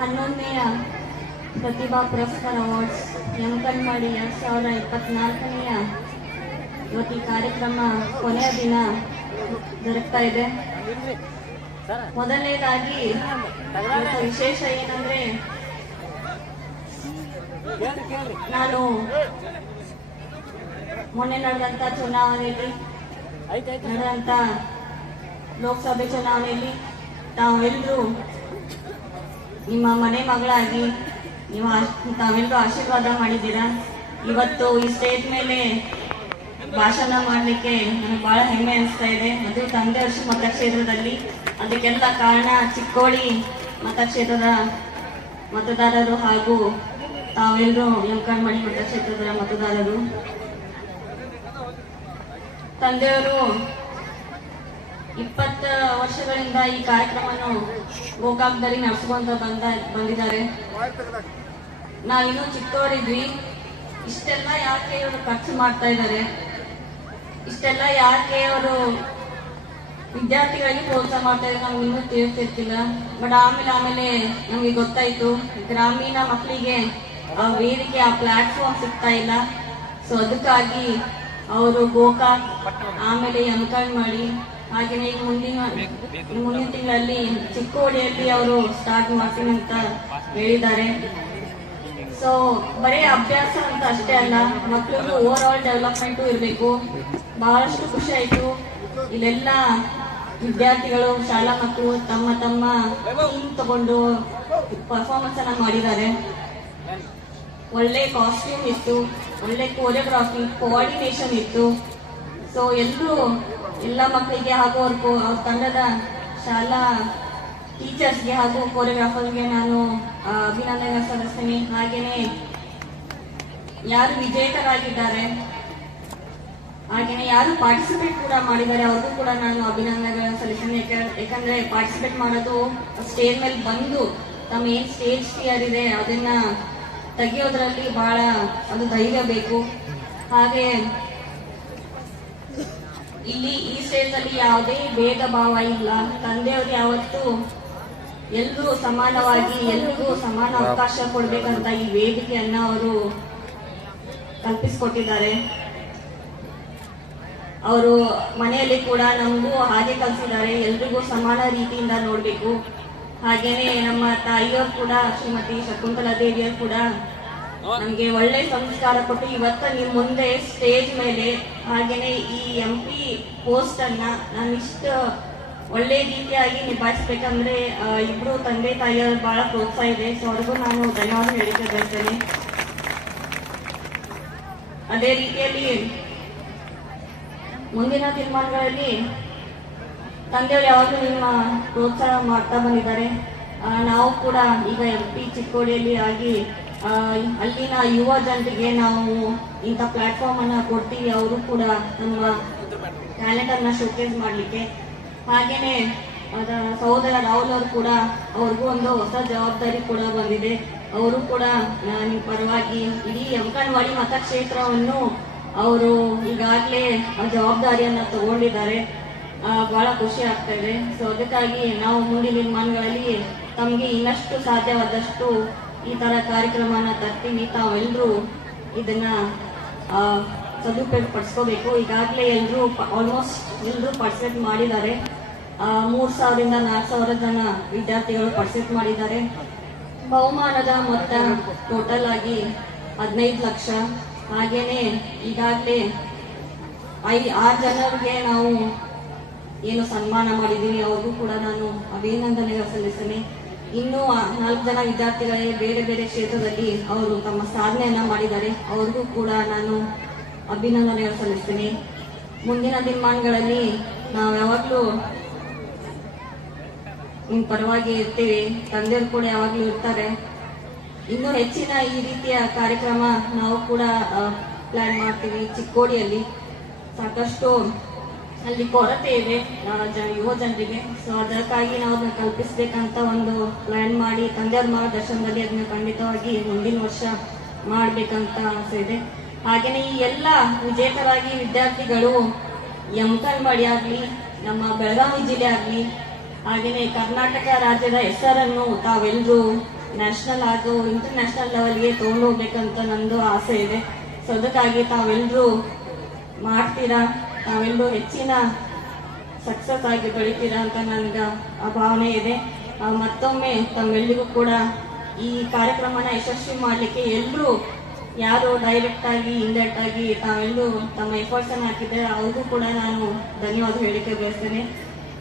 ಹನ್ನೊಂದನೆಯ ಪ್ರತಿಭಾ ಪುರಸ್ಕಾರ ಅವಾರ್ಡ್ಸ್ ಎಂಕನ್ಮಾಡಿ ಎರಡು ಸಾವಿರದ ಇಪ್ಪತ್ನಾಲ್ಕನೆಯ ಇವತ್ತು ಈ ಕಾರ್ಯಕ್ರಮ ಕೊನೆಯ ದಿನ ದೊರಕ್ತಾ ಇದೆ. ಮೊದಲನೇದಾಗಿ ವಿಶೇಷ ಏನಂದ್ರೆ ನಾನು ಮೊನ್ನೆ ನಡೆದಂತ ಚುನಾವಣೆಯಲ್ಲಿ, ನಡೆದಂತ ಲೋಕಸಭೆ ಚುನಾವಣೆಯಲ್ಲಿ ತಾವೆಲ್ಲರೂ ನಿಮ್ಮ ಮನೆ ಮಗಳಾಗಿ ನೀವು ತಾವೆಲ್ಲರೂ ಆಶೀರ್ವಾದ ಮಾಡಿದ್ದೀರಾ? ಇವತ್ತು ಈ ಸ್ಟೇಜ್ ಮೇಲೆ ಭಾಷಣ ಮಾಡಲಿಕ್ಕೆ ನನಗೆ ಬಹಳ ಹೆಮ್ಮೆ ಅನಿಸ್ತಾ ಇದೆ. ಅದು ತಂದೆ ವರ್ಷ ಮತಕ್ಷೇತ್ರದಲ್ಲಿ. ಅದಕ್ಕೆಲ್ಲ ಕಾರಣ ಚಿಕ್ಕೋಳಿ ಮತಕ್ಷೇತ್ರದ ಮತದಾರರು ಹಾಗೂ ತಾವೆಲ್ಲರೂ ಯಂಕಣ್ಮಣಿ ಮತಕ್ಷೇತ್ರದ ಮತದಾರರು. ತಂದೆಯವರು ಇಪ್ಪತ್ತ ವರ್ಷಗಳಿಂದ ಈ ಕಾರ್ಯಕ್ರಮವನ್ನು ಗೋಕಾಕ್ದಲ್ಲಿ ನಡೆಸ್ಕೊಂತ ಬಂದ, ಬಂದಿದ್ದಾರೆ. ನಾವಿನ್ನೂ ಚಿಕ್ಕವರಿದ್ವಿ ಇಷ್ಟೆಲ್ಲ ಯಾಕೆ ಇವರು ಖರ್ಚು ಮಾಡ್ತಾ ಇದ್ದಾರೆ? ಇಷ್ಟೆಲ್ಲ ಯಾಕೆ ಅವರು ವಿದ್ಯಾರ್ಥಿಗಳಿಗೆ ಪ್ರೋತ್ಸಾಹ ಮಾಡ್ತಾ ಇದ್ದಾರೆ ನಮ್ಗೆ ಇನ್ನೂ ತಿಳಿಸ್ತಿರ್ತಿಲ್ಲ ಬಟ್ ಆಮೇಲೆ ಆಮೇಲೆ ನಮಗೆ ಗೊತ್ತಾಯ್ತು, ಗ್ರಾಮೀಣ ಮಕ್ಕಳಿಗೆ ಆ ವೇದಿಕೆ, ಆ ಪ್ಲಾಟ್ಫಾರ್ಮ್ ಸಿಗ್ತಾ ಇಲ್ಲ. ಸೊ ಅದಕ್ಕಾಗಿ ಅವರು ಗೋಕಾಕ್ ಆಮೇಲೆ ಎಂಕಾಯ್ ಮಾಡಿ ಹಾಗೆಯೇ ಈಗ ಮುಂದಿನ ಮುಂದಿನ ತಿಂಗಳಲ್ಲಿ ಚಿಕ್ಕೋಡಿಯಲ್ಲಿ ಅವರು ಸ್ಟಾರ್ಟ್ ಮಾಡ್ತೀನಿ ಅಂತ ಹೇಳಿದ್ದಾರೆ. ಸೊ ಬರೀ ಅಭ್ಯಾಸ ಅಂತ ಅಷ್ಟೇ ಅಲ್ಲ ಮಕ್ಕಳಿಗೂ ಓವರ್ ಆಲ್ ಡೆವಲಪ್ಮೆಂಟು ಇರಬೇಕು. ಬಹಳಷ್ಟು ಖುಷಿ ಆಯಿತು. ಇಲ್ಲೆಲ್ಲ ವಿದ್ಯಾರ್ಥಿಗಳು ಶಾಲಾ ಮಕ್ಕಳು ತಮ್ಮ ತಮ್ಮ ಟೀಮ್ ತಗೊಂಡು ಪರ್ಫಾರ್ಮೆನ್ಸ್ ಅನ್ನ ಮಾಡಿದ್ದಾರೆ. ಒಳ್ಳೆ ಕಾಸ್ಟ್ಯೂಮ್ ಇತ್ತು ಒಳ್ಳೆ ಕೋರಿಯೋಗ್ರಾಫಿ ಕೋಆರ್ಡಿನೇಷನ್ ಇತ್ತು. ಸೊ ಎಲ್ಲರೂ ಎಲ್ಲ ಮಕ್ಕಳಿಗೆ ಹಾಗೂ ಅವ್ರ ಅವ್ರ ತಂಡದ ಶಾಲಾ ಟೀಚರ್ಸ್ಗೆ ಹಾಗೂ ಕೋರಿಯೋಗ್ರಾಫರ್ಗೆ ನಾನು ಅಭಿನಂದನೆ ಸಲ್ಲಿಸ್ತೀನಿ. ಹಾಗೇನೆ ಯಾರು ವಿಜೇತರಾಗಿದ್ದಾರೆ, ಹಾಗೇನೆ ಯಾರು ಪಾರ್ಟಿಸಿಪೇಟ್ ಕೂಡ ಮಾಡಿದ್ದಾರೆ, ಅವ್ರಿಗೂ ಕೂಡ ನಾನು ಅಭಿನಂದನೆಗಳನ್ನು ಸಲ್ಲಿಸ್ತೀನಿ. ಯಾಕೆ- ಯಾಕಂದ್ರೆ ಪಾರ್ಟಿಸಿಪೇಟ್ ಮಾಡೋದು ಸ್ಟೇಜ್ ಮೇಲೆ ಬಂದು ತಮ್ಮ ಏನ್ ಸ್ಟೇಜ್ ಫಿಯರ್ ಇದೆ ಅದನ್ನ ತೆಗೆಯೋದ್ರಲ್ಲಿ ಬಹಳ ಅದು ಧೈರ್ಯ ಬೇಕು. ಹಾಗೆ ಇಲ್ಲಿ ಈ ಸ್ಟೇಟಲ್ಲಿ ಯಾವುದೇ ಭೇದ ಭಾವ ಇಲ್ಲ. ತಂದೆಯವರು ಯಾವತ್ತು ಎಲ್ರೂ ಸಮಾನವಾಗಿ, ಎಲ್ರಿಗೂ ಸಮಾನ ಅವಕಾಶ ಕೊಡ್ಬೇಕಂತ ಈ ವೇದಿಕೆಯನ್ನ ಅವರು ಕಲ್ಪಿಸಿಕೊಟ್ಟಿದ್ದಾರೆ. ಅವರು ಮನೆಯಲ್ಲಿ ಕೂಡ ನಮಗೂ ಹಾಗೆ ಕಲಿಸಿದ್ದಾರೆ. ಎಲ್ರಿಗೂ ಸಮಾನ ರೀತಿಯಿಂದ ನೋಡ್ಬೇಕು. ಹಾಗೇನೆ ನಮ್ಮ ತಾಯಿಯವರು ಕೂಡ ಶ್ರೀಮತಿ ಶಕುಂತಲಾ ದೇವಿಯವರು ಕೂಡ ನಮ್ಗೆ ಒಳ್ಳೆ ಸಂಸ್ಕಾರ ಕೊಟ್ಟು ಇವತ್ತು ನಿಮ್ ಮುಂದೆ ಸ್ಟೇಜ್ ಮೇಲೆ ಹಾಗೇನೆ ಈ ಎಂ ಪಿ ಪೋಸ್ಟ್ ಅನ್ನ ನಾನು ಇಷ್ಟ ಒಳ್ಳೆ ರೀತಿಯಾಗಿ ನಿಭಾಯಿಸ್ಬೇಕಂದ್ರೆ ಇಬ್ರು ತಂದೆ ತಾಯಿಯವರು ಬಹಳ ಪ್ರೋತ್ಸಾಹ ಇದೆ. ಸೊ ಅವ್ರಿಗೂ ನಾನು ಧನ್ಯವಾದ ಹೇಳಿಕೆ ಬರ್ತೇನೆ ಅದೇ ರೀತಿಯಲ್ಲಿ ಮುಂದಿನ ತೀರ್ಮಾನಗಳಲ್ಲಿ ತಂದೆಯವರು ಯಾವಾಗಲೂ ನಿಮ್ಮ ಪ್ರೋತ್ಸಾಹ ಮಾಡ್ತಾ ಬಂದಿದ್ದಾರೆ. ನಾವು ಕೂಡ ಈಗ ಎಂ ಪಿ ಚಿಕ್ಕೋಡಿಯಲ್ಲಿ ಆಗಿ ಅಲ್ಲಿನ ಯುವ ಜನರಿಗೆ ನಾವು ಇಂಥ ಪ್ಲಾಟ್ಫಾರ್ಮ್ ಅನ್ನ ಕೊಡ್ತೀವಿ. ಅವರು ಕೂಡ ನಮ್ಮ ಟ್ಯಾಲೆಂಟ್ ಅನ್ನ ಶೋಕೇಸ್ ಮಾಡಲಿಕ್ಕೆ. ಹಾಗೇನೆ ಸಹೋದರ ರಾಹುಲ್ ಅವರು ಕೂಡ ಅವ್ರಿಗೂ ಒಂದು ಹೊಸ ಜವಾಬ್ದಾರಿ ಕೂಡ ಬಂದಿದೆ. ಅವರು ಕೂಡ ನಿಮ್ಮ ಪರವಾಗಿ ಇಡೀ ಯಮಕನ್ವಾಡಿ ಮತಕ್ಷೇತ್ರವನ್ನು ಅವರು ಈಗಾಗಲೇ ಜವಾಬ್ದಾರಿಯನ್ನ ತಗೊಂಡಿದ್ದಾರೆ. ಬಹಳ ಖುಷಿ ಆಗ್ತಾ ಇದೆ. ಸೊ ಅದಕ್ಕಾಗಿ ನಾವು ಮುಂದಿನ ನಿರ್ಮಾಣಗಳಲ್ಲಿ ತಮಗೆ ಇನ್ನಷ್ಟು ಸಾಧ್ಯವಾದಷ್ಟು ಈ ತರ ಕಾರ್ಯಕ್ರಮನ ತರ್ತೀನಿ. ತಾವೆಲ್ಲರೂ ಇದನ್ನ ಸದುಪಯೋಗ ಪಡಿಸ್ಕೋಬೇಕು ಈಗಾಗಲೇ ಎಲ್ಲರೂ ಆಲ್ಮೋಸ್ಟ್ ಎಲ್ಲರೂ ಪರ್ಸೆಂಟ್ ಮಾಡಿದ್ದಾರೆ. ಮೂರು ಸಾವಿರದಿಂದ ನಾಲ್ಕು ಸಾವಿರ ಜನ ವಿದ್ಯಾರ್ಥಿಗಳು ಪರ್ಸೆಂಟ್ ಮಾಡಿದ್ದಾರೆ. ಬಹುಮಾನದ ಮೊತ್ತ ಟೋಟಲ್ ಆಗಿ ಹದಿನೈದು ಲಕ್ಷ. ಹಾಗೇನೆ ಈಗಾಗಲೇ ಐ, ಆರು ಜನರಿಗೆ ನಾವು ಏನು ಸನ್ಮಾನ ಮಾಡಿದ್ದೀವಿ. ಅವ್ರಿಗೂ ಕೂಡ ನಾನು ಅಭಿನಂದನೆಗಳು ಸಲ್ಲಿಸ್ತೇನೆ. ಇನ್ನೂ ನಾಲ್ಕು ಜನ ವಿದ್ಯಾರ್ಥಿಗಳಿಗೆ ಬೇರೆ ಬೇರೆ ಕ್ಷೇತ್ರದಲ್ಲಿ ಅವರು ತಮ್ಮ ಸಾಧನೆಯನ್ನ ಮಾಡಿದ್ದಾರೆ. ಅವ್ರಿಗೂ ಕೂಡ ನಾನು ಅಭಿನಂದನೆ ಸಲ್ಲಿಸ್ತೀನಿ. ಮುಂದಿನ ದಿನಮಾನಗಳಲ್ಲಿ ನಾವು ಯಾವಾಗಲೂ ನಿಮ್ ಪರವಾಗಿ ಇರ್ತೀವಿ. ತಂದೆಯವರು ಕೂಡ ಯಾವಾಗಲೂ ಇರ್ತಾರೆ. ಇನ್ನೂ ಹೆಚ್ಚಿನ ಈ ರೀತಿಯ ಕಾರ್ಯಕ್ರಮ ನಾವು ಕೂಡ ಪ್ಲಾನ್ ಮಾಡ್ತೀವಿ ಚಿಕ್ಕೋಡಿಯಲ್ಲಿ. ಸಾಕಷ್ಟು ಅಲ್ಲಿ ಕೊರತೆ ಇದೆ ಯುವ ಜನರಿಗೆ. ಸೊ ಅದಕ್ಕಾಗಿ ನಾವು ಅದನ್ನ ಕಲ್ಪಿಸಬೇಕಂತ ಒಂದು ಪ್ಲಾನ್ ಮಾಡಿ, ತಂದೆಯವ್ರ ಮಾರ್ಗದರ್ಶನದಲ್ಲಿ ಅದನ್ನ ಖಂಡಿತವಾಗಿ ಮುಂದಿನ ವರ್ಷ ಮಾಡಬೇಕಂತ ಆಸೆ ಇದೆ. ಹಾಗೆಯೇ ಈ ಎಲ್ಲ ವಿಜೇತರಾಗಿ ವಿದ್ಯಾರ್ಥಿಗಳು ಯಮಕಲ್ ಮಾಡಿ ಆಗಲಿ, ನಮ್ಮ ಬೆಳಗಾವಿ ಜಿಲ್ಲೆ ಆಗಲಿ ಹಾಗೆಯೇ ಕರ್ನಾಟಕ ರಾಜ್ಯದ ಹೆಸರನ್ನು ತಾವೆಲ್ಲರೂ ನ್ಯಾಷನಲ್ ಹಾಗೂ ಇಂಟರ್ನ್ಯಾಷನಲ್ ಲೆವೆಲ್ಗೆ ತೊಗೊಂಡು ಹೋಗ್ಬೇಕಂತ ನಂದು ಆಸೆ ಇದೆ. ಸೊ ಅದಕ್ಕಾಗಿ ತಾವೆಲ್ಲರೂ ಮಾಡ್ತೀರಾ? ತಾವೆಲ್ಲರೂ ಹೆಚ್ಚಿನ ಸಕ್ಸಸ್ ಆಗಿ ಬೆಳಿತೀರಾ ಅಂತ ನನಗೆ ಆ ಭಾವನೆ ಇದೆ. ಮತ್ತೊಮ್ಮೆ ತಮ್ಮೆಲ್ಲರಿಗೂ ಕೂಡ ಈ ಕಾರ್ಯಕ್ರಮನ ಯಶಸ್ವಿ ಮಾಡಲಿಕ್ಕೆ ಎಲ್ಲರೂ ಯಾರು ಡೈರೆಕ್ಟ್ ಆಗಿ ಇಂಡೈರೆಕ್ಟ್ ಆಗಿ ತಾವೆಲ್ಲೂ ತಮ್ಮ ಎಫರ್ಟ್ಸ್ ಅನ್ನು ಹಾಕಿದ್ದಾರೆ, ಅವ್ರಿಗೂ ಕೂಡ ನಾನು ಧನ್ಯವಾದ ಹೇಳಿಕೆ ಬಯಸ್ತೇನೆ.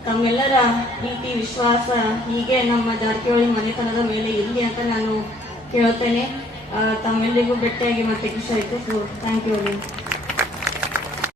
ತಮ್ಮೆಲ್ಲರ ಪ್ರೀತಿ, ವಿಶ್ವಾಸ ಹೀಗೆ ನಮ್ಮ ಜಾರಕಿಹೊಳಿ ಮನೆತನದ ಮೇಲೆ ಇರಲಿ ಅಂತ ನಾನು ಕೇಳ್ತೇನೆ ತಮ್ಮೆಲ್ಲಿಗೂ ಭೇಟಿಯಾಗಿ ಮತ್ತೆ ಖುಷಿ ಆಯಿತು ಸೊ ಥ್ಯಾಂಕ್ ಯು